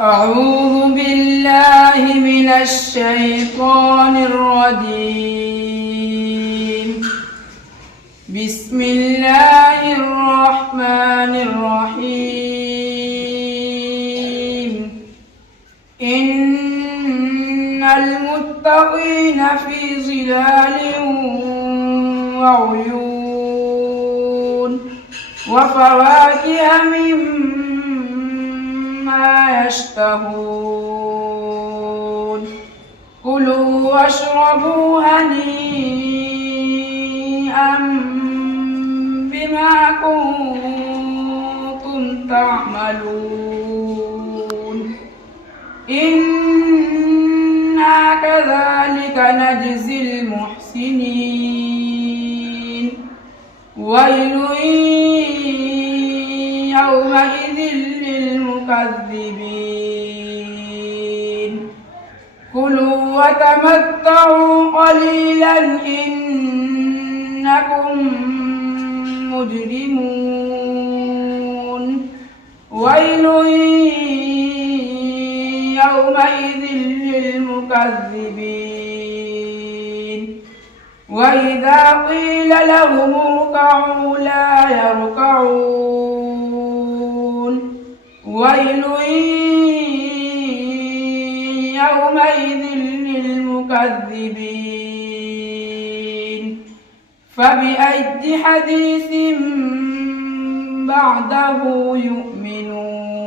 أعوذ بالله من الشيطان الرجيم. بسم الله الرحمن الرحيم. إن المتقين في ظلال وعيون وفواكه مما يشتهون. كلوا واشربوا هنيئا بما كنتم تعملون. إنا كذلك نجزي المحسنين. ويل يومئذ للمكذبين. كلوا وتمتعوا قليلا إنكم مجرمون. ويل يومئذ للمكذبين. وإذا قيل لهم اركعوا لا يركعون. ويل يومئذ للمكذبين. فبأي حديث بعده يؤمنون.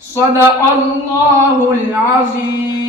صدق الله العظيم.